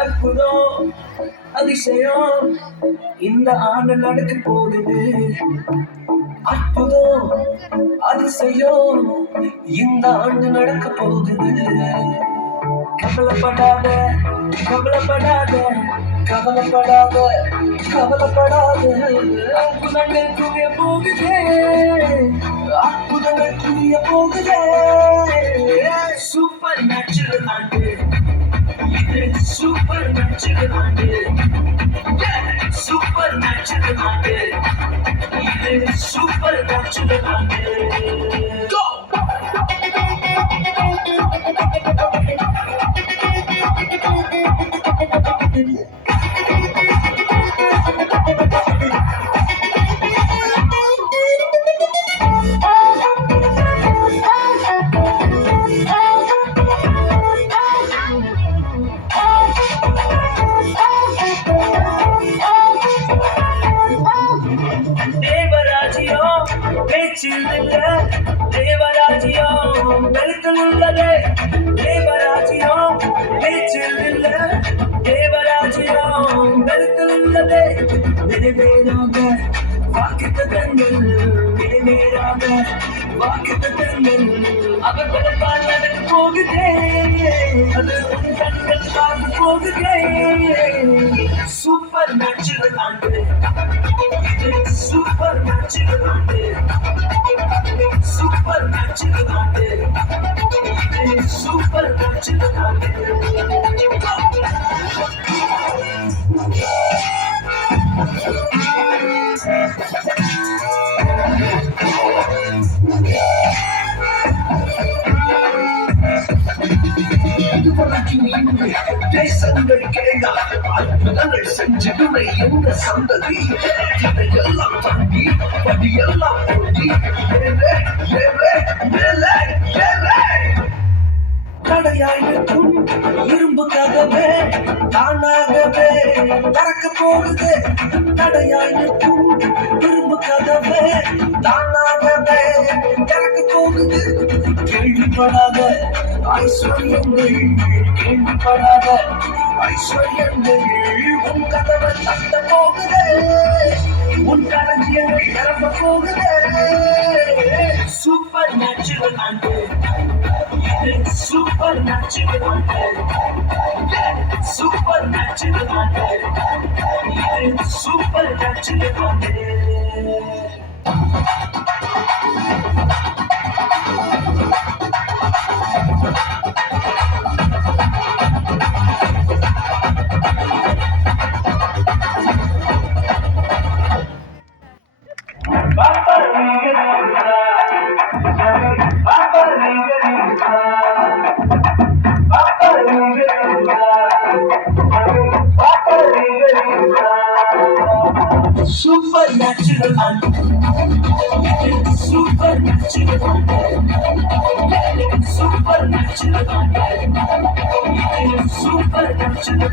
அற்புதம் அதிசயம் இந்த ஆண்டு நடக்க போகுது. அற்புதம் அதிசயம் இந்த ஆண்டு நடக்க போகுது. கவலைப்படாத கவலைப்படாத கவலைப்படாத கவலைப்படாத. அற்புதங்கள் புரிய போகுதே, அற்புதங்கள் புரிய போகுதே. சூப்பர் நேச்சுரல் ஆண்டு, சூப்பர் நேச்சுரல் ஆண்டு, சூப்பர் நேச்சுரல் ஆண்டு, இது சூப்பர் நேச்சுரல் ஆண்டு. தேவராஜ்யம் பேச்சில் இல்ல, தேவராஜ்யம் பெருத்தில் உள்ளது. தேவராஜ்யம் பேச்சில் இல்ல, தேவராஜ்யம் பெருத்தில் உள்ளது. நிறைவேறாக வாக்குத்தத்தங்கள், நிறைவேறாக வாக்குத்தத்தங்கள் அவர் பிறப்பால் நடக்க போகுதே, அது உன் கண்கள் பார்க்க போகுதே. சூப்பர் நேச்சுரல் ஆண்டு, சூப்பர் நேச்சுரல் ஆண்டு, சூப்பர் நேச்சுரல் ஆண்டு, சூப்பர் நேச்சுரல் ஆண்டு. தேசங்கள் கேளாத அற்புதங்கள் செஞ்சிடுமை எந்த சந்ததி. இதையெல்லாம் தாண்டி படியெல்லாம் ஓடி மேலே மேலே மேலே மேலே. தடையாயிருக்கும் இரும்பு கதவே தானாகவே திறக்க போகுது. தடையாயிருக்கும் இரும்பு கதவே தானாகவே திறக்க போகுது. கேள்விப்படாத ஐஸ்வர்யங்கள், கேள்விப்படாத ஐஸ்வர்யங்கள் உன் கதவை தட்ட போகுது. உன் களஞ்சியங்கள் நிரம்ப போகுது. சூப்பர் நேச்சுரல் ஆண்டு, சூப்பர் நேச்சுரல் ஆண்டு, சூப்பர் நேச்சுரல் ஆண்டு, சூப்பர் நேச்சுரல் ஆண்டு. Supernatural and supernatural and supernatural and supernatural.